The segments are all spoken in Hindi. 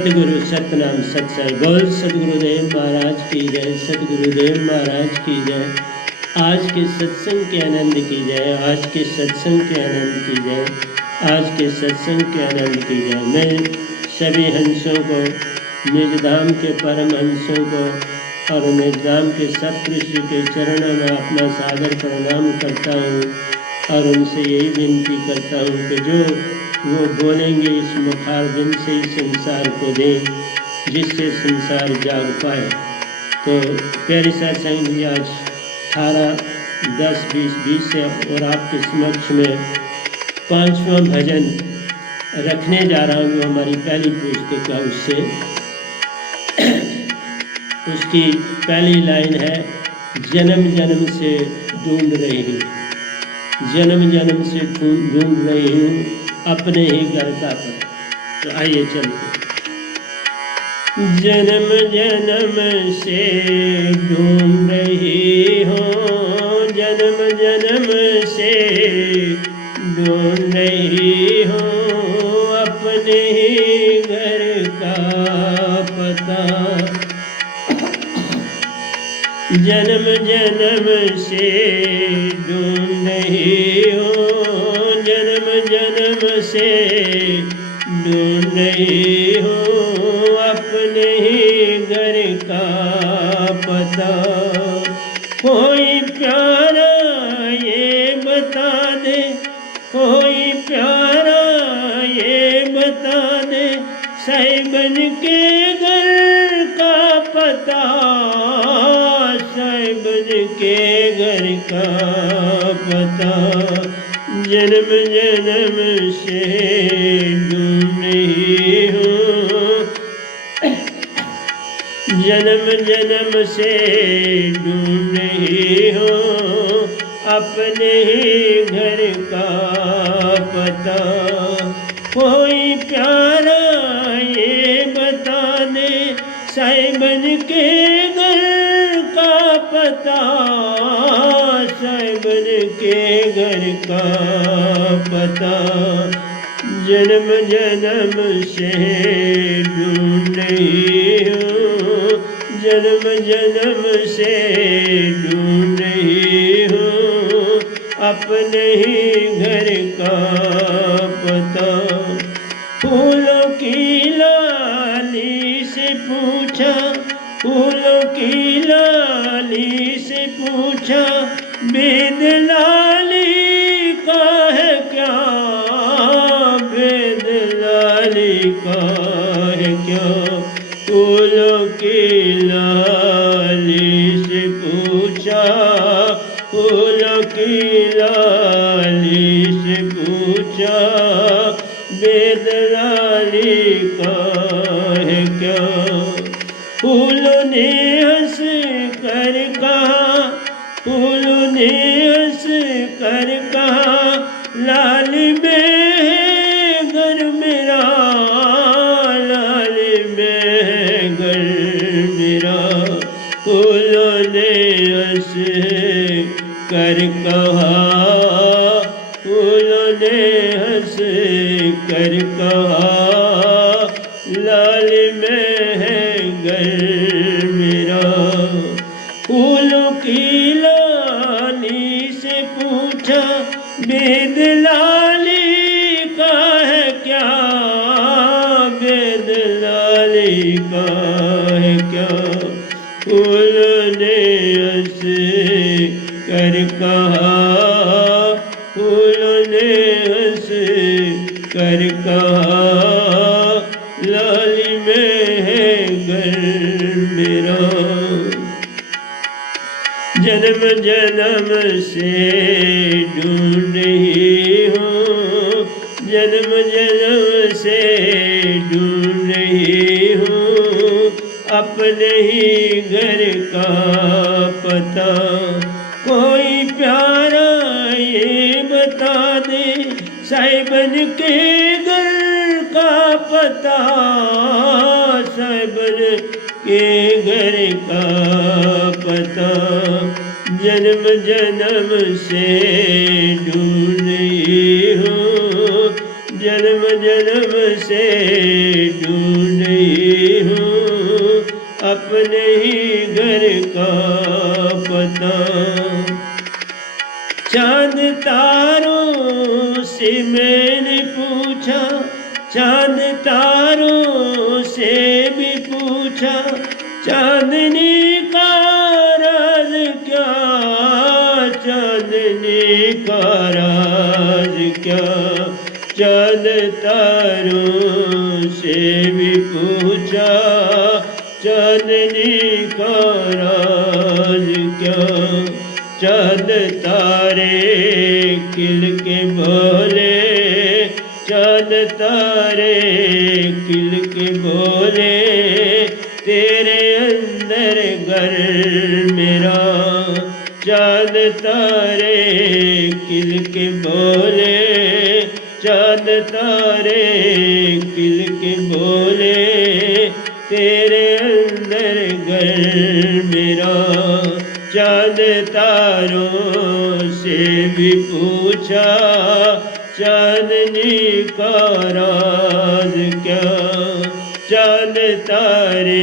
सतगुरु सतनाम सत्संग बोल सतगुरुदेव महाराज की जय। सतगुरुदेव महाराज की जय। आज के सत्संग के आनंद की जय। आज के सत्संग के आनंद की जय। आज के सत्संग के आनंद की जय। मैं सभी हंसों को, निज धाम के परम हंसों को और निज धाम के सतपुरुष के चरणों में अपना सादर प्रणाम करता हूँ और उनसे यही विनती करता हूँ कि जो वो बोलेंगे इस मुखार दिन से ही संसार को दें, जिससे संसार जाग पाए। तो प्यारी सत्संग जी, आज 18-10-20 से और आपके समक्ष में 5वां भजन रखने जा रहा हूँ। हमारी पहली पुस्तक है, उससे उसकी पहली लाइन है, जन्म जन्म से ढूंढ रही हूँ, जन्म जन्म से ढूंढ रही हूँ अपने ही घर का पता। तो आइए चलते। जन्म जन्म से ढूंढ रही हूँ, जन्म जन्म से ढूंढ रही हूँ अपने ही घर का पता। जन्म जन्म से ढूंढ रही हूँ, जन्म जन्म से ढूंढ रही हूँ अपने ही घर का पता। कोई प्यारा ये बता दे, कोई प्यारा ये बता दे, साहिबन के घर का पता, साहिबन के घर का पता। जन्म जन्म से ढूंढ रही हूँ, जन्म जन्म से ढूंढ रही हूँ अपने ही घर का पता। कोई प्यारा ये बता दे, साहिबन के घर का पता, साहिबन के घर का पता। जन्म जन्म से ढूंढ रही हूँ, जन्म जन्म से ढूंढ रही हूँ अपने ही घर का पता। फूलों की लाली से पूछा, फूलों की लाली से पूछा, बेद लाली का है क्या, बेद लाली का है क्या। फूलों की लाली से पूछा, फूलों की लाली से पूछा, बेद लाली का है क्या। फूलों ने हंस कर कहा, फूलों ने हंस कर कहा, लाल में है घर मेरा, लाल में है घर मेरा। फूलों ने हंस कर कहा, फूलों ने हंस कर कहा, लाल में है घर मेरा। फूलों की लाली से पूछा, बेद लाली का है क्या, बेद लाली का है क्या। फूलों ने हंस कर कहा, फूलों ने हंस कर कहा, लाली में है घर मेरा। जन्म जन्म से ढूंढ रही हूँ, जन्म जन्म से ढूंढ रही हूँ अपने ही घर का पता। कोई प्यारा ये बता दे, साहिबन के घर का पता, साहिबन के घर का पता। जन्म जन्म से ढूंढ रही हूँ, जन्म जन्म से ढूंढ रही अपने ही घर का पता। चांद तारों से मैंने पूछा, चांद तारों से भी पूछा, चांदनी का राज क्या, चांदनी का राज क्या। चांद तारों से भी पूछा, चांदनी का राज क्या। चांद तारे खिल के बोले, चांद तारे खिल के बोले, तेरे अंदर घर मेरा। चांद तारे खिल के बोले, चांद तारे खिल के बोले, तेरे अंदर घर मेरा। चांद तारों से भी पूछा, चांदनी का राज क्या। चांद तारे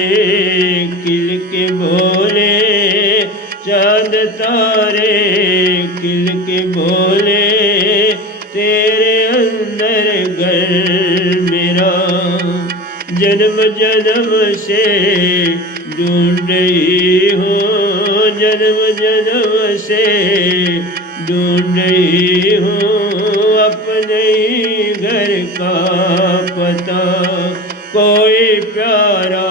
खिल के बोले, चांद तारे खिल के बोले, तेरे अंदर घर मेरा। जन्म जन्म से ढूंढ रही हूँ, जन्म जन्म से ढूंढ रही हूँ, अपने ही घर का पता। कोई प्यारा,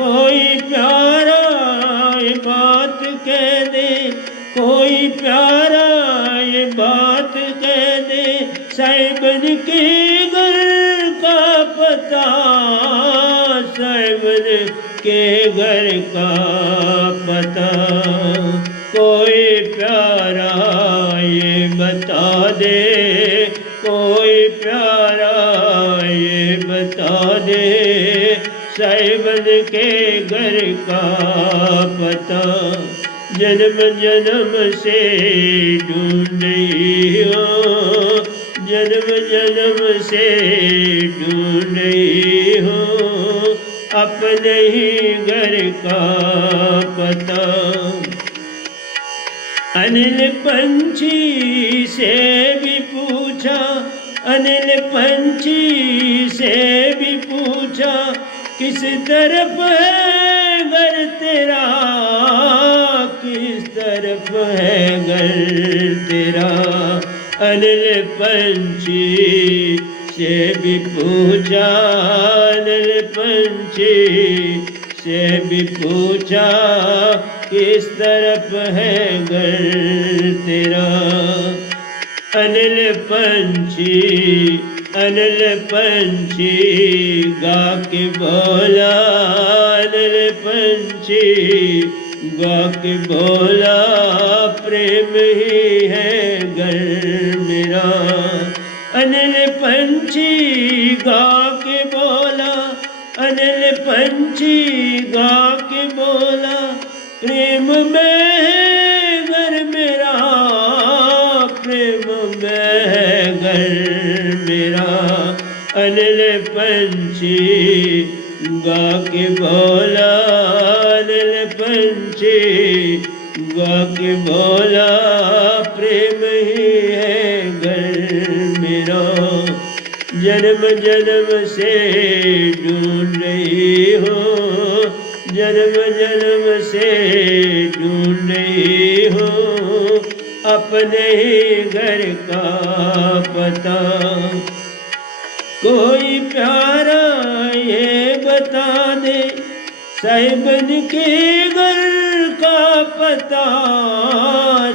कोई प्यारा ये बात कह दे, कोई प्यारा ये बात कह दे, साहिबन के घर का पता, साहिबन के घर का पता। कोई प्यारा ये बता दे, कोई प्यारा ये बता दे, साहिबन के घर का पता। जन्म जन्म से ढूंढ रही हूँ, जन्म जन्म से ढूंढ रही हूँ, अपने ही घर का पता। अनिल पंछी से भी पूछा, अनिल पंछी से भी पूछा, किस तरफ है घर तेरा, किस तरफ है घर तेरा। अनिल पंछी से भी पूछा, अनिल पंछी से भी पूछा, किस तरफ है घर तेरा। अनिल पंछी, अनिल पंछी गा के बोला, अनिल पंछी गा के बोला, प्रेम ही है घर मेरा। अनिल पंछी गा के बोला, अनिल पंछी गा के बोला, प्रेम में है घर मेरा, प्रेम में है घर मेरा। अनिल पंछी गा के बोला, अनिल पंछी गा के बोला, प्रेम ही है घर मेरा। जन्म जन्म से ढूंढ रही हूँ, जन्म जन्म से ढूंढ रही हूँ, अपने ही घर का पता। कोई प्यारा ये बता दे, साहिबन के घर का पता,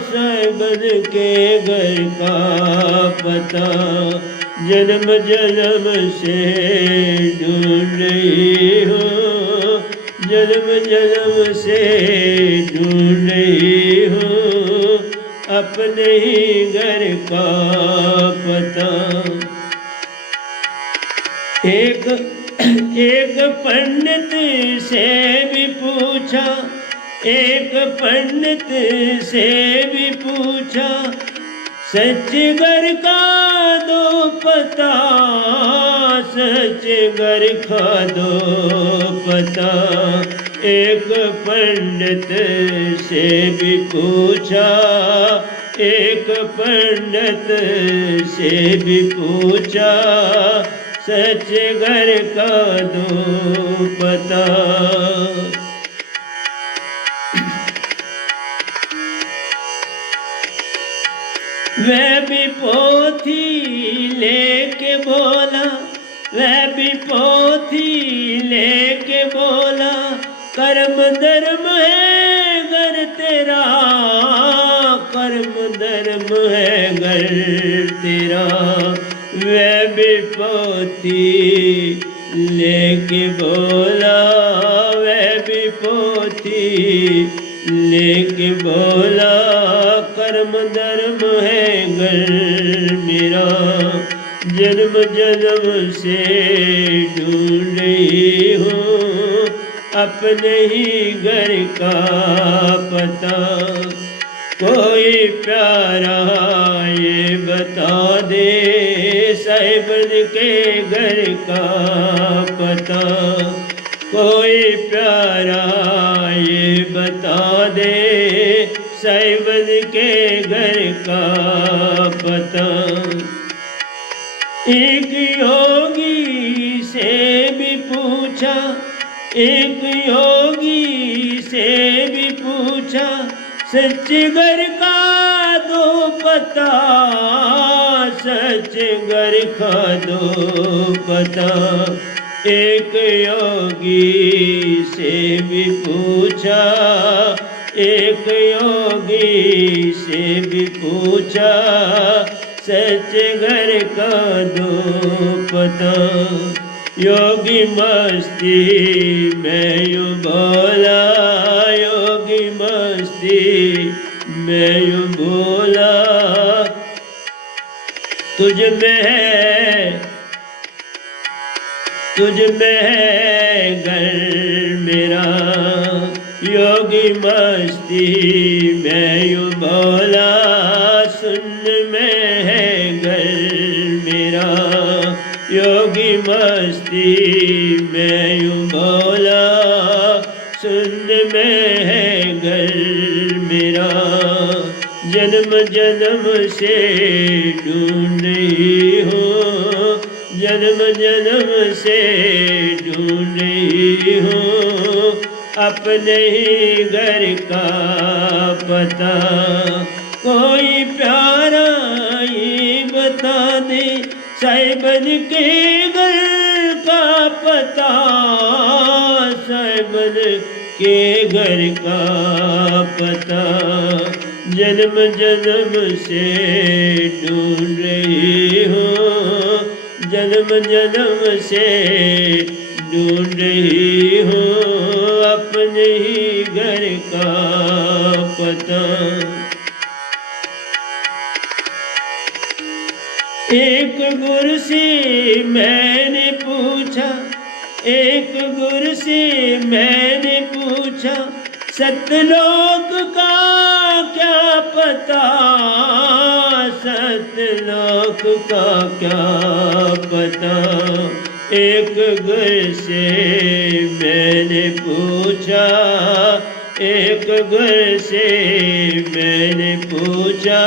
साहिबन के घर का पता। जन्म जन्म से ढूंढ रही हूँ, जन्म जन्म से ढूंढ रही हूँ, अपने ही घर का पता। एक पंडित से भी पूछा, एक पंडित से भी पूछा, सच घर का दो पता, सच घर का दो पता। एक पंडित से भी पूछा, एक पंडित से भी पूछा, सच घर का दो पता। वह भी पोथी लेके बोला, वह भी पोथी लेके बोला, कर्म धर्म है घर तेरा, कर्म धर्म है घर तेरा। वह भी पोथी लेके बोला, वह भी पोथी लेके बोला, कर्म धर्म है घर मेरा। जन्म जन्म से ढूंढ रही हूँ अपने ही घर का पता। कोई प्यारा ये बता दे साहिबन के घर का पता। कोई प्यारा ये बता दे साहिबन के घर का पता। एक योगी से भी पूछा, एक योगी से भी पूछा, सच घर का दो पता, सच घर का दो पता। एक योगी से भी पूछा, एक योगी से भी पूछा, सच घर का दो पता। योगी मस्ती में यूं बोला, योगी मस्ती में यूं बोला, तुझ में है, तुझ में है घर मेरा। योगी मस्ती में यूं बोला, सुन में है घर मेरा। योगी मस्ती में यूं बोला, सुन में है घर मेरा। जन्म जन्म से ढूंढ रही हूँ, जन्म जन्म से ढूंढ रही हूँ अपने ही घर का पता। कोई प्यारा ये बता दे साहिबन के घर का पता, साहिबन के घर का पता। जन्म जन्म से ढूंढ रही हूँ, जन्म जन्म से ढूंढ रही हूँ अपने ही घर का पता। एक गुरु से मैंने पूछा, एक गुरु से मैंने पूछा, सतलोक का क्या पता, सतलोक का क्या पता। एक गुरु से मैंने पूछा, एक गुरु से मैंने पूछा,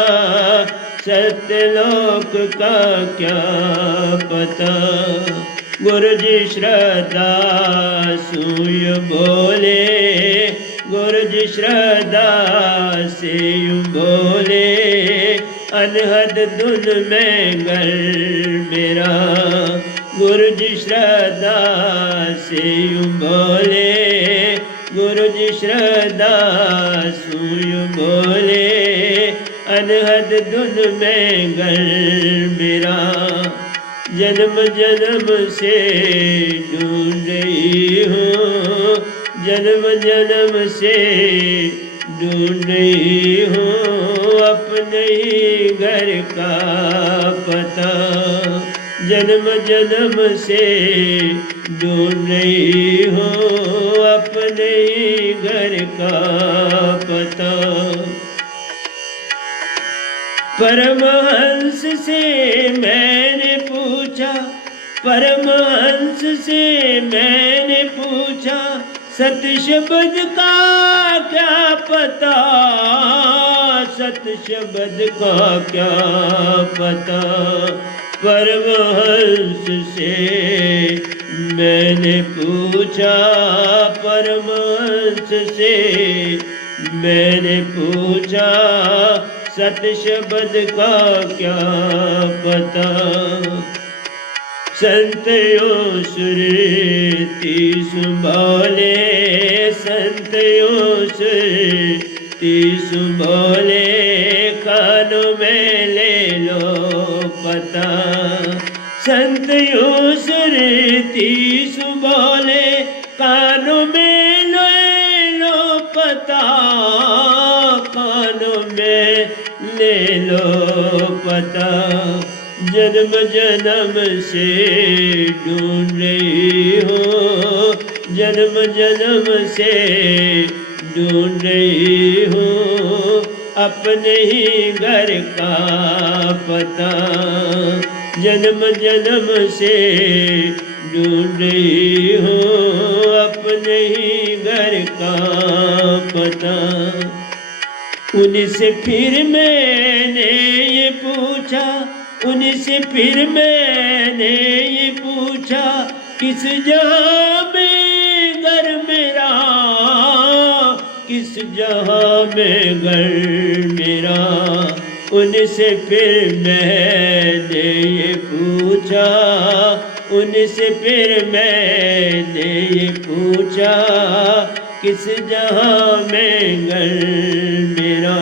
सतलोक का क्या पता। गुरु जी श्रद्धा सुय बोले, गुरु जी श्रद्धा से यूं बोले, अनहद धुन में घर मेरा। गुरु जी श्रद्धा से यूं बोले, गुरु जी श्रद्धा सुय बोले, अनहद धुन में घर मेरा। जन्म जन्म से ढूंढ रही हूँ, जन्म जन्म से ढूंढ रही हूँ अपने ही घर का पता। जन्म जन्म से ढूंढ रही हूँ अपने ही घर का पता। परमहंस से मैंने पूछा, परमहंस से मैंने पूछा, सत शब्द का क्या पता, सत शब्द का क्या पता। परमहंस से मैंने पूछा, परमहंस से मैंने पूछा, सत शब्द का क्या पता। संतयों सुरती संभाले, संतयों सुरती संभाले, कानों में ले लो पता। संतयों सुरती संभाले, कानों में ले लो पता, कानों में ले लो पता। जन्म जन्म से ढूंढ रही हो, जन्म जन्म से ढूंढ रही हो, अपने ही घर का पता। जन्म जन्म से ढूंढ रही हो, अपने ही घर का पता। उनसे फिर मैंने ये पूछा, उनसे फिर मैंने ये पूछा, किस जहाँ में घर मेरा, किस जहाँ में घर मेरा। उनसे फिर मैंने ये पूछा, उनसे फिर मैंने ये पूछा, किस जहाँ में घर मेरा।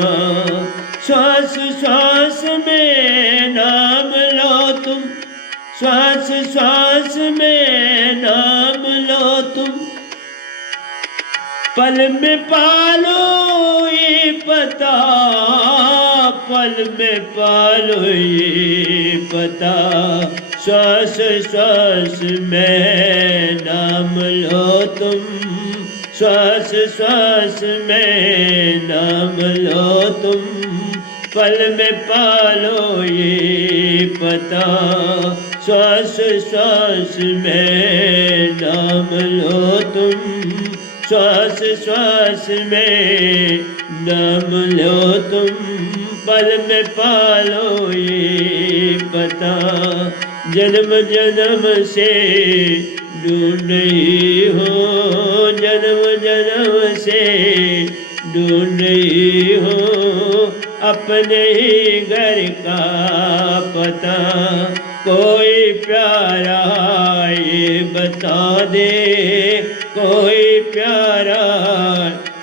श्वास श्वास में नाम लो तुम, श्वास श्वास में नाम लो तुम, पल में पालो ये पता, पल में पालो ये पता। श्वास श्वास में नाम लो तुम, श्वास श्वास में नाम लो तुम, पल में पालो ये पता। श्वास श्वास में नाम लो तुम, श्वास श्वास में नाम लो तुम, पल में पालो ये पता। जन्म जन्म से ढूंढ रही हो, जन्म जन्म से ढूंढ रही हो, अपने ही घर का पता। कोई प्यारा ये बता दे, कोई प्यारा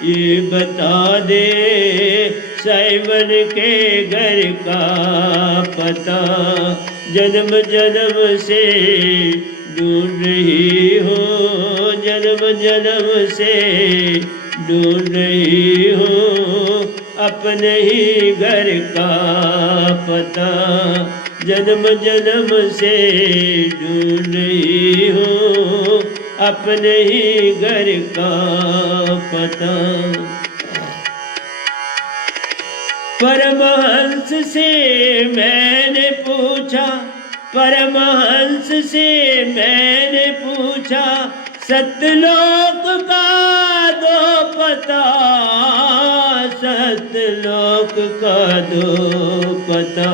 ये बता दे, साइबन के घर का पता। जन्म जन्म से ढूंढ रही हो, जन्म जन्म से ढूंढ रही हो, अपने ही घर का पता। जन्म जन्म से ढूंढ रही हो, अपने ही घर का पता। परमहंस से मैंने पूछा, परमहंस से मैंने पूछा, सतलोक का दो पता, सतलोक का दो पता।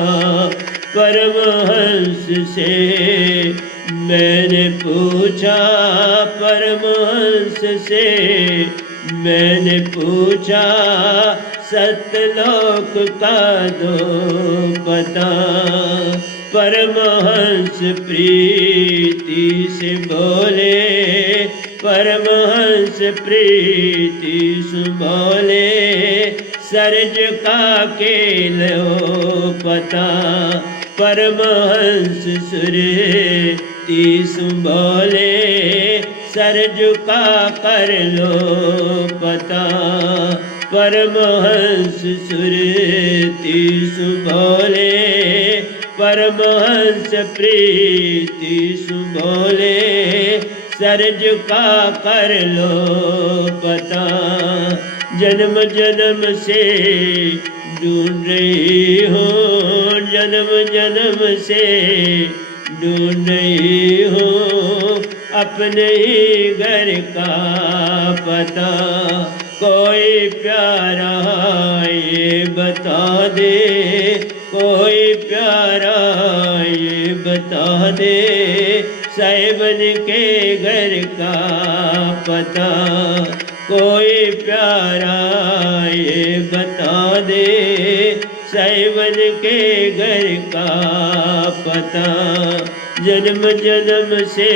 परमहंस से मैंने पूछा, परमहंस से मैंने पूछा, सतलोक का दो पता। परमहंस प्रीति से बोले, परमहंस प्रीति से बोले, सर झुका के लो पता। परमहंस सुरती से बोले, सर झुका कर लो पता। परमहंस सुरती से बोले, परमहंस प्रीति से बोले, सर झुका कर लो पता। जन्म जन्म से ढूंढ रही हो, जन्म जन्म से ढूंढ रही हो, अपने ही घर का पता। कोई प्यारा ये बता दे, कोई प्यारा ये बता दे, साहिबन के घर का पता। कोई प्यारा ये बता दे, साहिबन के घर का पता। जन्म जन्म से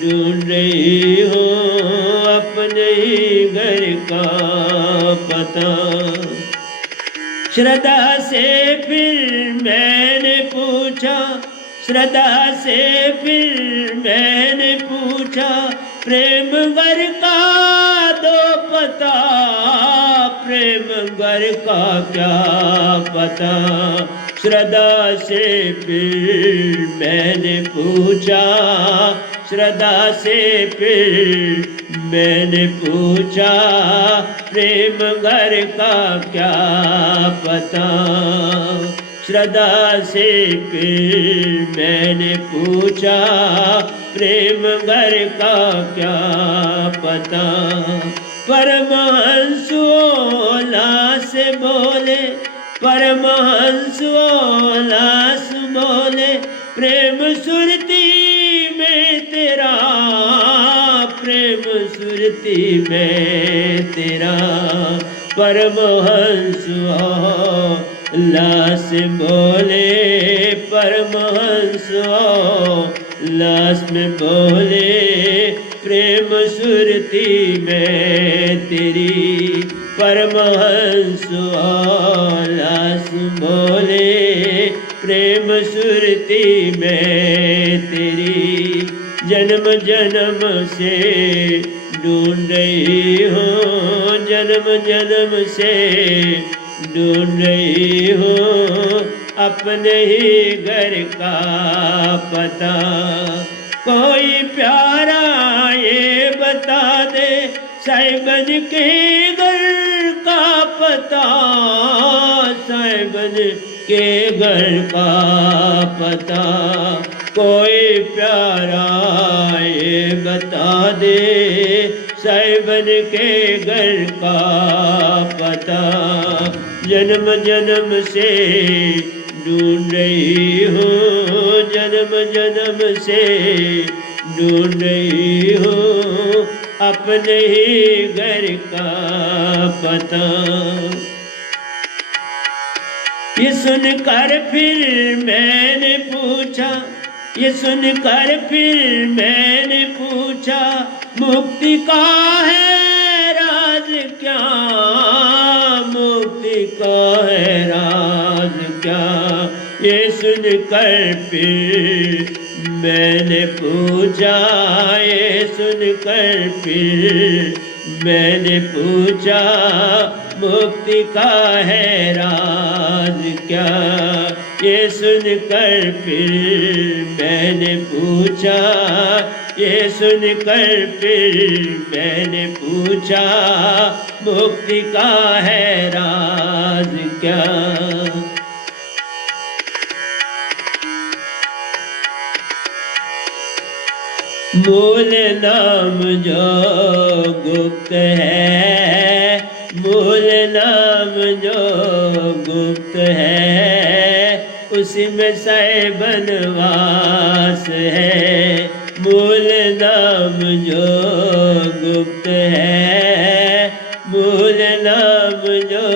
ढूंढ रही हूँ अपने ही घर का पता। श्रद्धा से फिर मैंने पूछा, श्रद्धा से फिर मैंने पूछा, प्रेम घर का दो पता, प्रेम घर का क्या पता। श्रद्धा से फिर मैंने पूछा, श्रद्धा से फिर मैंने पूछा, प्रेम घर का क्या पता। श्रद्धा से फिर मैंने पूछा, प्रेम घर का क्या पता। परमहंस ओलास बोले, परमहंस ओलास बोले, प्रेम सुरती में तेरा, प्रेम सुरती में तेरा। परमहंस लास बोले, परमहंस लास में बोले, प्रेम सुरती में तेरी। परमहंस लास बोले, प्रेम सुरती में तेरी। जन्म जन्म से ढूंढ रही हूँ, जन्म जन्म से ढूंढ रही हूँ अपने ही घर का पता। कोई प्यारा ये बता दे, साहिबन के घर का पता, साहिबन के घर का पता। कोई प्यारा ये बता दे, साहिबन के घर का पता। जन्म जन्म से ढूंढ रही हूँ, जन्म जन्म से ढूंढ रही हूँ अपने ही घर का पता। ये सुनकर फिर मैंने पूछा, ये सुनकर फिर मैंने पूछा, मुक्ति का है राज क्या, मुक्ति का है राज क्या। ये सुनकर फिर मैंने पूछा, ये सुनकर फिर मैंने पूछा, मुक्ति का है राज क्या। ये सुनकर फिर मैंने पूछा, ये सुनकर फिर मैंने पूछा, मुक्ति का है राज क्या। मूल नाम जो गुप्त है, मूल नाम जो गुप्त है, उसमें साहिबन वास है। मूल नाम जो गुप्त है, मूल नाम जो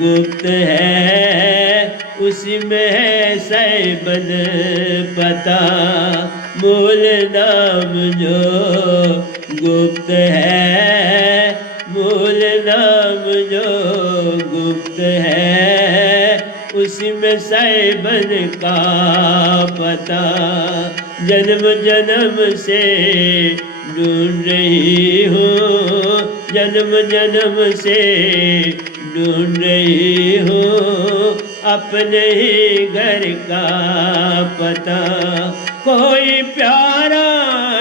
गुप्त है, उसमें है साहिबन पता। मूल नाम जो गुप्त है, मूल नाम जो गुप्त है, उसमें साहिबन का पता। जन्म जन्म से ढूंढ रही हूँ, जन्म जन्म से ढूंढ रही हूँ अपने ही घर का पता। कोई प्यारा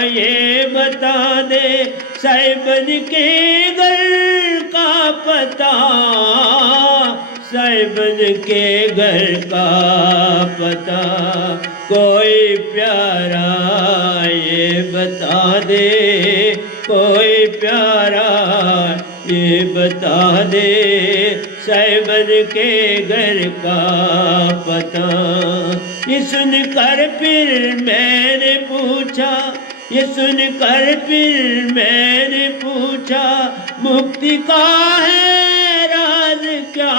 ये बता दे, साहिबन के घर का पता, साहिबन के घर का पता। कोई प्यारा ये बता दे, कोई प्यारा ये बता दे, साहिबन के घर का पता। ये सुनकर फिर मैंने पूछा, ये सुनकर फिर मैंने पूछा, मुक्ति का है राज क्या,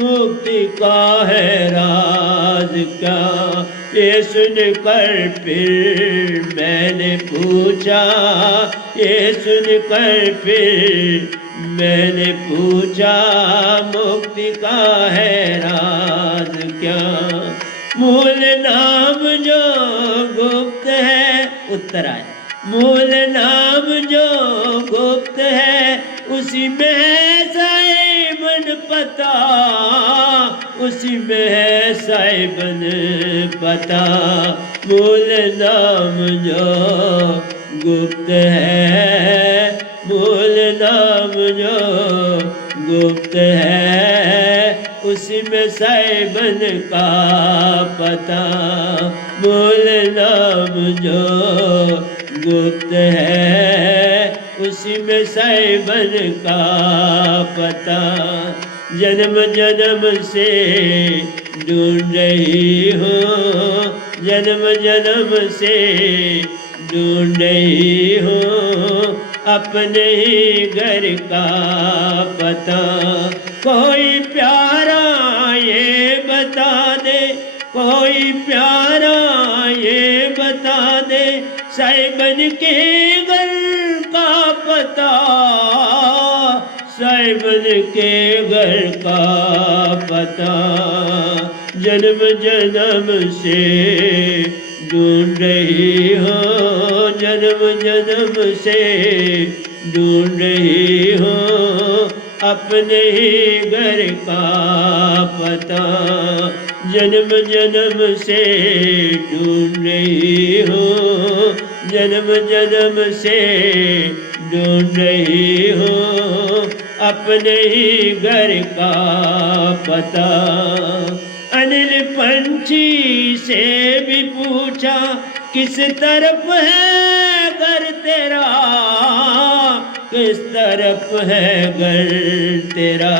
मुक्ति का है राज क्या। ये सुनकर फिर मैंने पूछा, ये सुनकर फिर मैंने पूछा, मुक्ति का है राज क्या। मूल नाम जो गुप्त है, उत्तर आए, मूल नाम जो गुप्त है, उसी में है साहिबन पता, उसी में है साहिबन पता। मूल नाम जो गुप्त है, मूल नाम जो गुप्त है, उसी में साहिबन का पता। मूल नाम जो गुप्त है, उसी में साहिबन का पता। जन्म जन्म से ढूंढ रही हूँ, जन्म जन्म से ढूंढ रही हूँ, अपने ही घर का पता। कोई प्यारा ये बता दे, कोई प्यारा ये बता दे, साहिबन के घर का पता, साहिबन के घर का पता। जन्म जन्म से ढूंढ रही हो, जन्म जन्म से ढूंढ रही हो, अपने ही घर का पता। जन्म जन्म से ढूंढ रही हो, जन्म जन्म से ढूंढ रही हो, अपने ही घर का पता। अनिल पंछी से भी पूछा, किस तरफ है घर तेरा, किस तरफ है घर तेरा।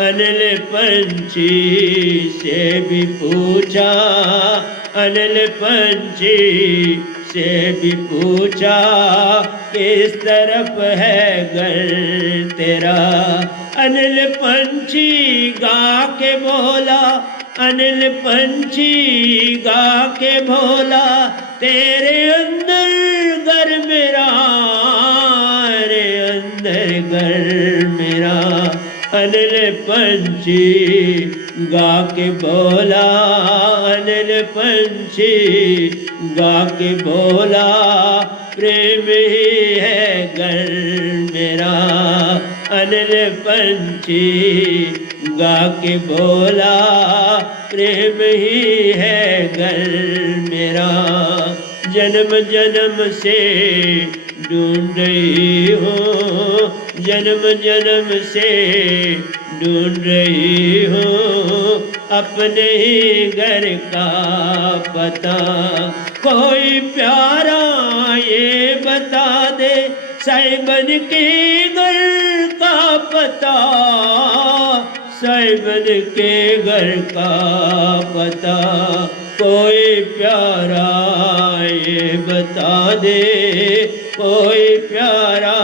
अनिल पंछी से भी पूछा, अनिल पंछी से भी पूछा, किस तरफ है घर तेरा। अनिल पंछी गा के बोला, अनिल पंछी गा के बोला, तेरे अंदर घर मेरा, रे अंदर घर मेरा। अनिल पंछी गा के बोला, अनिल पंछी गा के बोला, प्रेम ही है घर मेरा। अनिल पंछी गा के बोला, प्रेम ही है घर मेरा। जन्म जन्म से ढूंढ रही हूँ, जन्म जन्म से ढूंढ रही हूँ, अपने ही घर का पता। कोई प्यारा ये बता दे, साहिबन के घर का पता, साहिबन के घर का पता। कोई प्यारा ये बता दे, कोई प्यारा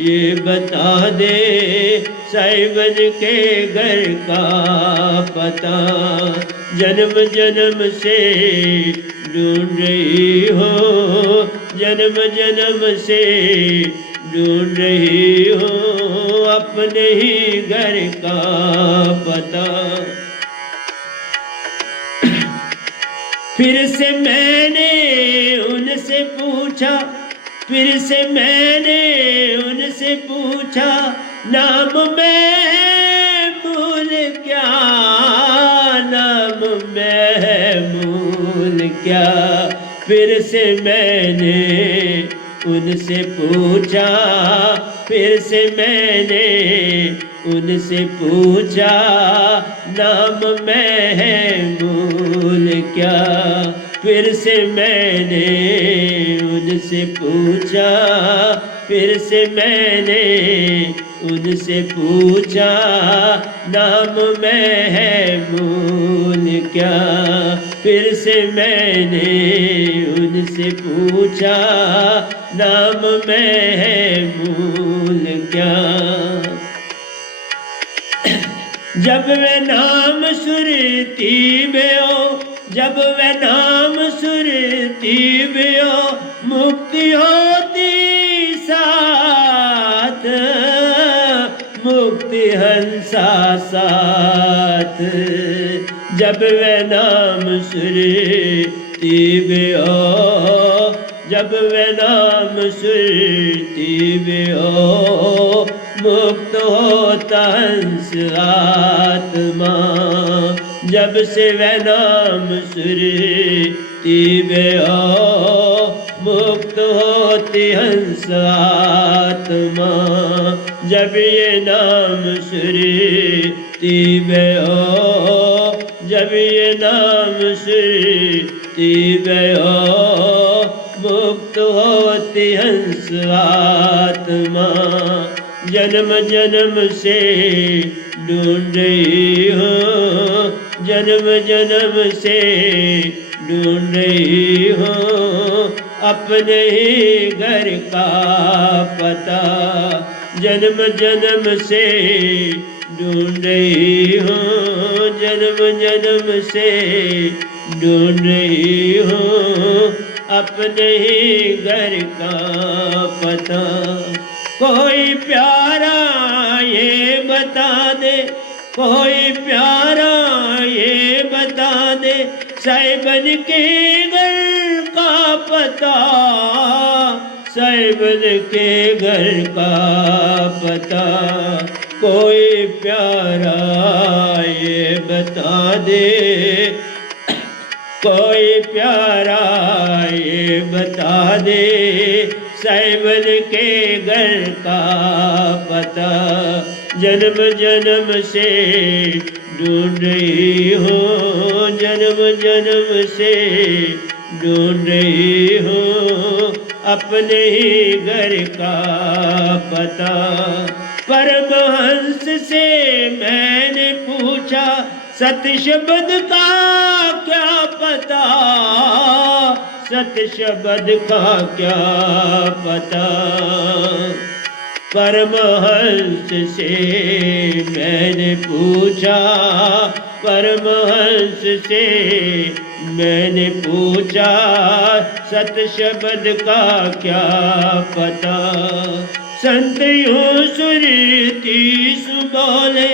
ये बता दे, साहिबन के घर का पता। जन्म जन्म से ढूंढ रही हो, जन्म जन्म से ढूंढ रही हो, अपने ही घर का पता। फिर से मैंने उनसे पूछा, फिर से मैंने उनसे पूछा, नाम महमूद क्या, नाम महमूद क्या। फिर से मैंने उनसे पूछा, फिर से मैंने उनसे पूछा, नाम महमूद क्या। फिर से मैंने उनसे पूछा, फिर से मैंने उनसे पूछा, नाम महमूद क्या। फिर से मैंने उनसे पूछा, नाम महमूद क्या। जब वे नाम सुरती में हो, जब वे नाम सुरती में हो, मुक्ति होती साथ, मुक्ति हंसा साथ। जब वे नाम सुरती में हो, जब वे नाम सुरती में हो, मुक्त होता हंस आत्मा। जब से वे नाम सुरती में हो, मुक्त होती हंस आत्मा। जब ये नाम सुरती में हो, जब ये नाम सुरती में हो, मुक्त होती हंस आत्मा। जन्म जन्म से ढूंढ रही हूँ, जन्म जन्म से ढूंढ रही हूँ, अपने ही घर का पता। जन्म जन्म से ढूंढ रही हूँ, जन्म जन्म से ढूंढ रही हूँ, अपने ही घर का पता। कोई प्यारा ये बता दे, कोई प्यारा ये बता दे, साहिबन के घर का पता, साहिबन के घर का पता। कोई प्यारा ये बता दे, कोई प्यारा ये बता दे, साहिबन के घर का पता। जन्म जन्म से ढूंढ रही हूँ, जन्म जन्म से ढूंढ रही हूँ, अपने ही घर का पता। परमहंस से मैंने पूछा, सत्य शब्द का क्या पता, सत्य शब्द का क्या पता। परमहंस से मैंने पूछा, परमहंस से मैंने पूछा, सत्य शब्द का क्या पता। संत यूं सुरती सु बोले,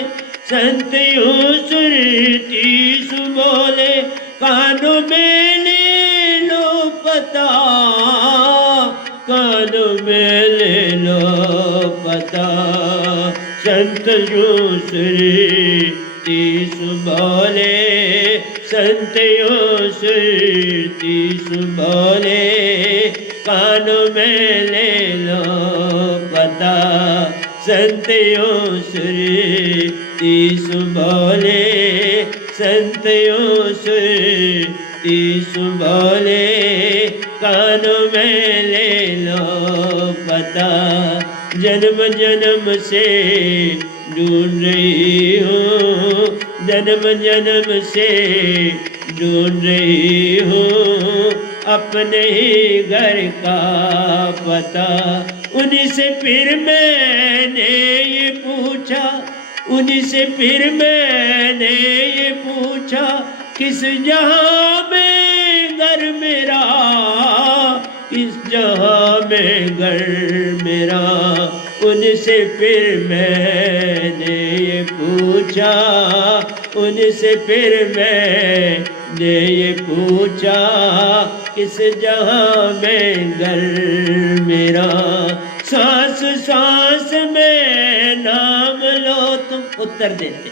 संत यूं सुरती सु बोले, कानों में ले लो पता, कानों में ले लो पता। संत यूं सुरती सु बोले, संत यूं सुरती सु बोले, कानों में ले लो पता। संत यूं सुरती सु बोले, संत यूं सुरती सु बोले, कानों में ले लो पता। जन्म जन्म से ढूंढ रही हूँ, जन्म जन्म से ढूंढ रही हूँ, अपने ही घर का पता। उन्हीं से फिर मैंने ये पूछा, उन्हीं से फिर मैंने ये पूछा, किस जहां में घर मेरा, किस जहां में घर मेरा। उनसे फिर मैंने ये पूछा, उनसे फिर मैंने ये पूछा, किस जहां में घर मेरा। सांस सांस में नाम लो तुम, उत्तर देते।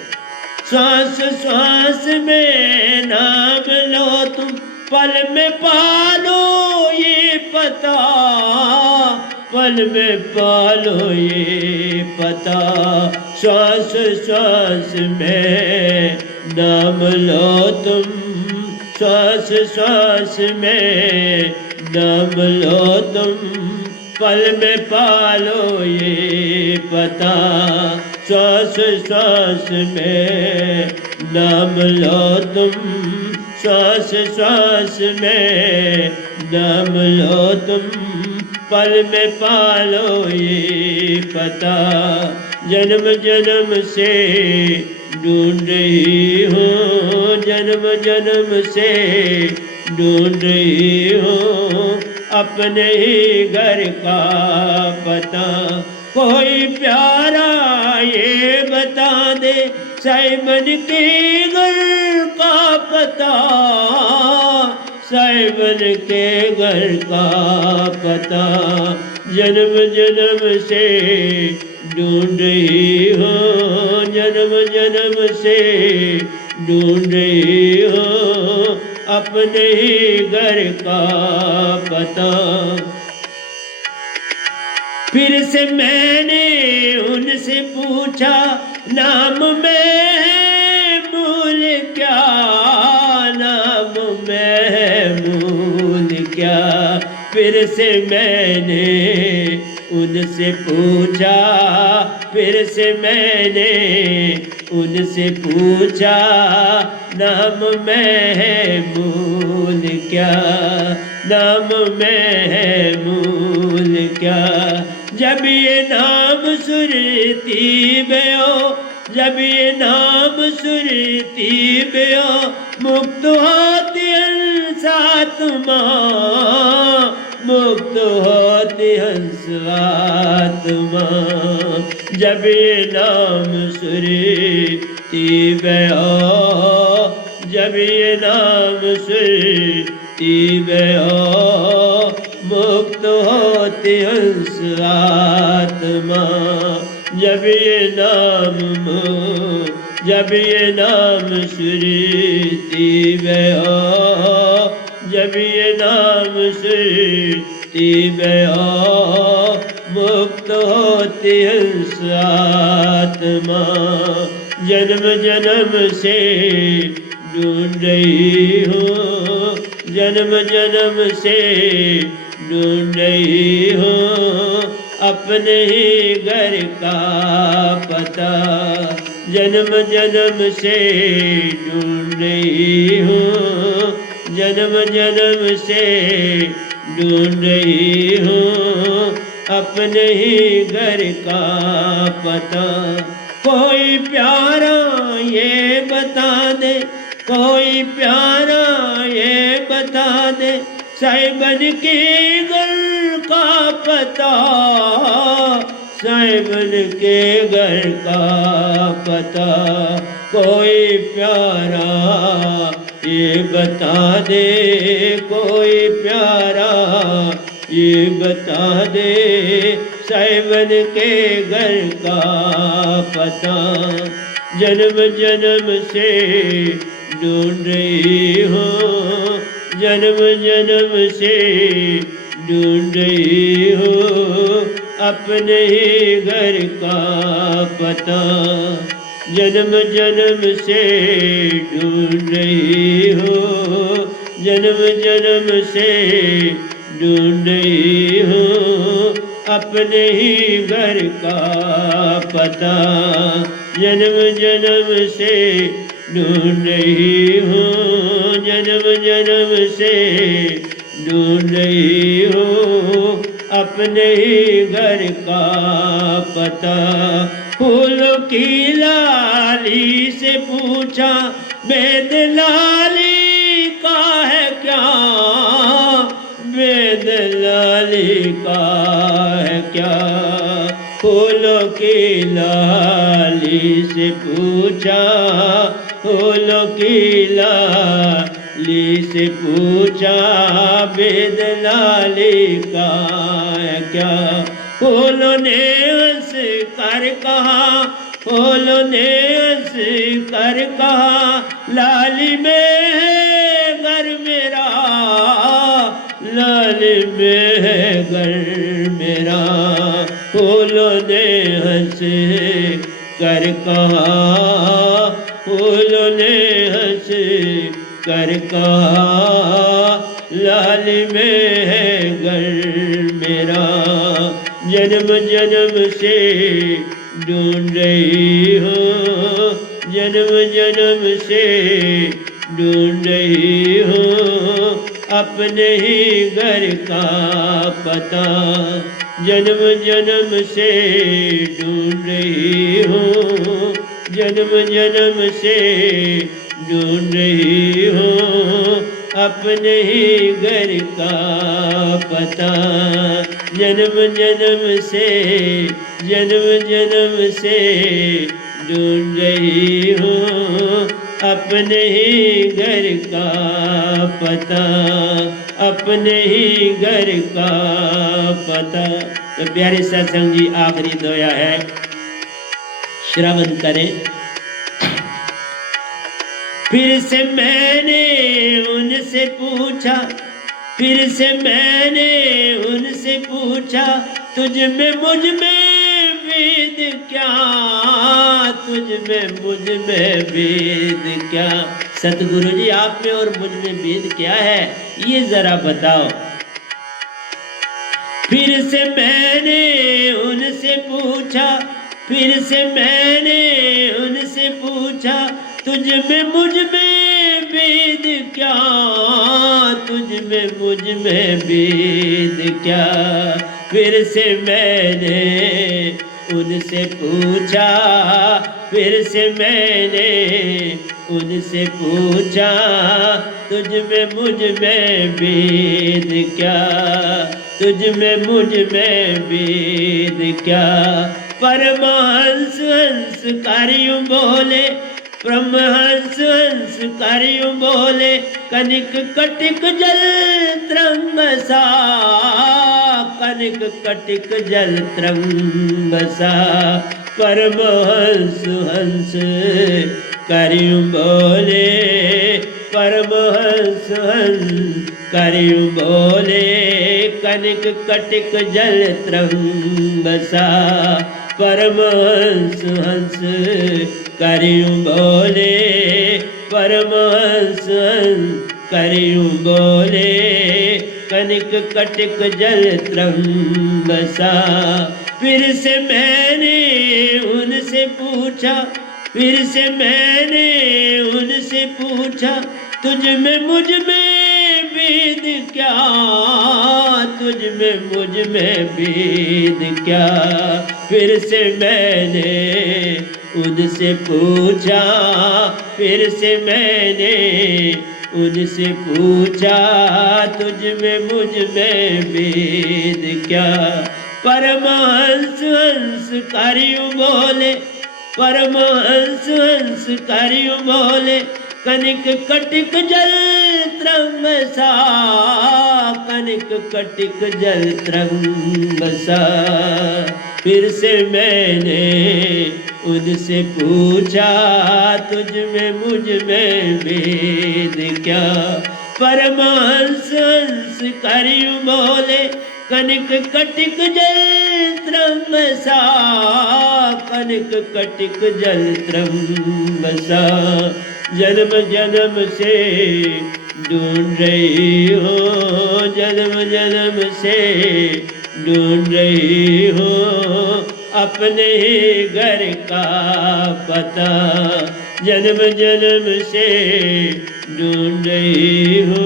सांस सांस में नाम लो तुम, पल में पालो ये पता, पल में पालो ये पता। श्वास श्वास में नाम लो तुम, श्वास श्वास में नाम लो तुम, पल में पालो ये पता। श्वास श्वास में नाम लो तुम, श्वास श्वास में नाम लो तुम, पल में पालो ये पता। जन्म जन्म से ढूंढ रही हूँ, जन्म जन्म से ढूंढ रही हूँ अपने ही घर का पता। कोई प्यारा ये बता दे साइमन के घर का पता, साइमन के घर का पता। जन्म जन्म से ढूंढ रही हूँ, जन्म जन्म से ढूंढ रही हूँ अपने ही घर का पता। फिर से मैंने उनसे पूछा नाम महमूद क्या, नाम महमूद क्या। फिर से मैंने उनसे पूछा, फिर से मैंने उनसे पूछा नाम महमूद क्या, नाम महमूद क्या। जब ये नाम सुरती में हो, जब ये नाम सुरती में हो, मुक्त होती हंस आत्मा, मुक्त होती हंस आत्मा। जब ये नाम सुरती में हो, जब ये नाम सुरती में हो, मुक्त होती हंस आत्मा। जब ये नाम जब ये नाम सुरती में हो, जब ये नाम सुरती में हो, मुक्त होती हंस आत्मा। जन्म जन्म से ढूंढ रही हूँ, जन्म जन्म से ढूंढ रही हूँ अपने ही घर का पता। जन्म जन्म से ढूंढ रही हूँ, जन्म जन्म से ढूंढ रही हूँ अपने ही घर का पता। कोई प्यारा ये बता दे, कोई प्यारा ये बता दे साइमन के घर का पता, साइमन के घर का पता। कोई प्यारा ये बता दे, कोई प्यारा ये बता दे साइमन के घर का पता। जन्म जन्म से ढूंढ रही हूँ, जन्म जन्म से ढूंढ रही हूँ अपने ही घर का पता। जन्म जन्म से ढूंढ रही हूँ, जन्म जन्म से ढूंढ रही हूँ अपने ही घर का पता। जन्म जन्म से ढूंढ रही हूँ, जन्म जन्म से ढूंढ रही हूँ अपने ही घर का पता। फूलों की लाली से पूछा वेद लाली का है क्या, वेद लाली का है क्या। फूलों की लाली से पूछा, फूलों की लाली से पूछा वेद लाली का है क्या। फूलों ने हंस कर कहा, फूलों ने हंस कर कहा लाली में है घर मेरा, लाली में है घर मेरा। फूलों ने हंस कर कहा, फूलों ने हंस कर कहा लाल में है घर मेरा, जन्म जन्म से ढूंढ रही हूँ, जन्म जन्म से ढूंढ रही हूँ अपने ही घर का पता, जन्म जन्म से ढूंढ रही हूँ, जन्म जन्म से ढूंढ रही हूँ अपने ही घर का पता, जन्म जन्म से ढूंढ रही हूँ अपने ही घर का पता, अपने ही घर का पता। तो प्यारे सत्संग जी आखिरी दोया है, श्रवण करें। फिर से मैंने उनसे पूछा, फिर से मैंने उनसे पूछा, तुझ में मुझ में भेद क्या, तुझ में मुझ में भेद क्या। सतगुरु जी आप में और मुझ में भेद क्या है ये जरा बताओ। फिर से मैंने उनसे पूछा, फिर से मैंने उनसे पूछा, तुझ में मुझ में भेद क्या, तुझ में मुझ में भेद क्या। फिर से मैंने उनसे पूछा, फिर से मैंने उनसे पूछा, तुझ में मुझ में भेद क्या, तुझ में मुझ में भेद क्या। परमहंस हंस कार्यों बोले, परमहंस हंस कार्यों बोले, कनिक कटिक जल तरंग सा, कनिक कटिक जल तरंग सा। परमहंस हंस कार्यों बोले, परमहंस हंस कार्यों बोले, कनिक कटिक जल तरंग सा। परमहंस हंस कार्यों बोले, परमहंस हंस कार्यों बोले, कनिक कटिक जल तरंग सा। फिर से मैंने उनसे पूछा, फिर से मैंने उनसे पूछा, तुझ में मुझ में भेद क्या, तुझ में मुझ में भेद क्या। फिर से मैंने उनसे पूछा, फिर से मैंने उनसे पूछा, तुझ में मुझ में भेद क्या। परमहंस हंस कार्यों बोले, परमहंस हंस कार्यों बोले, कनिक कटिक जल तरंग सा, कनिक कटिक जल तरंग सा। फिर से मैंने उनसे पूछा, तुझ में मुझ में भेद क्या। परमहंस हंस कार्यों बोले, कनिक कटिक जल तरंग सा, कनिक कटिक जल तरंग सा। जन्म जन्म से ढूंढ रही हो, जन्म जन्म से ढूंढ रही हो अपने ही घर का पता। जन्म जन्म से ढूंढ रही हो,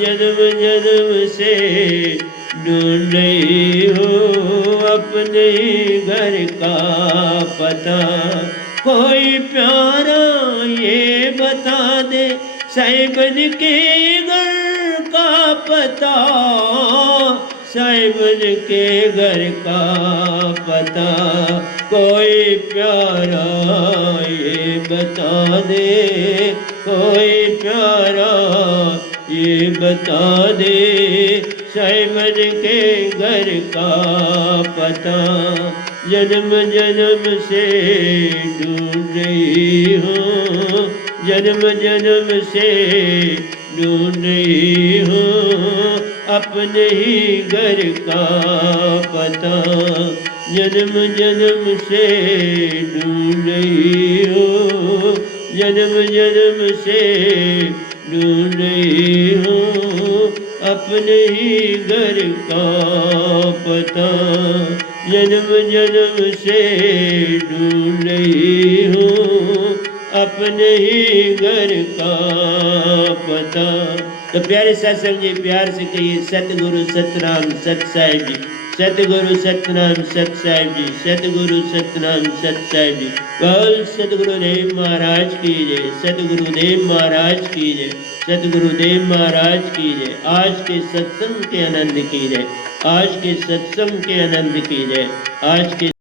जन्म जन्म से ढूंढ रही हो अपने ही घर का पता। कोई प्यारा ये बता दे, साहिबन के घर का पता, साहिबन के घर का पता। कोई प्यारा ये बता दे, कोई प्यारा ये बता दे, साहिबन के घर का पता। जन्म जन्म से ढूंढ रही हूँ, जन्म जन्म से ढूंढ रही हूँ अपने ही घर का पता। जन्म जन्म से ढूंढ रही हूँ, जन्म जन्म से ढूंढ रही हूँ अपने ही घर का पता, जन्म जन्म से ढूंढ रही हूँ अपने ही घर का पता। तो प्यारे सत्संग जी, प्यार से कहिए सतगुरु सतनाम सत साहिब जी, सतगुरु सतनाम सत साहिब जी, सतगुरु सतनाम सत साहिब जी। बोल सतगुरुदेव महाराज की जय, सतगुरुदेव महाराज की जय, सतगुरुदेव महाराज की जय। आज के सत्संग के आनंद की जय, आज के सत्संग के आनंद की जय, आज के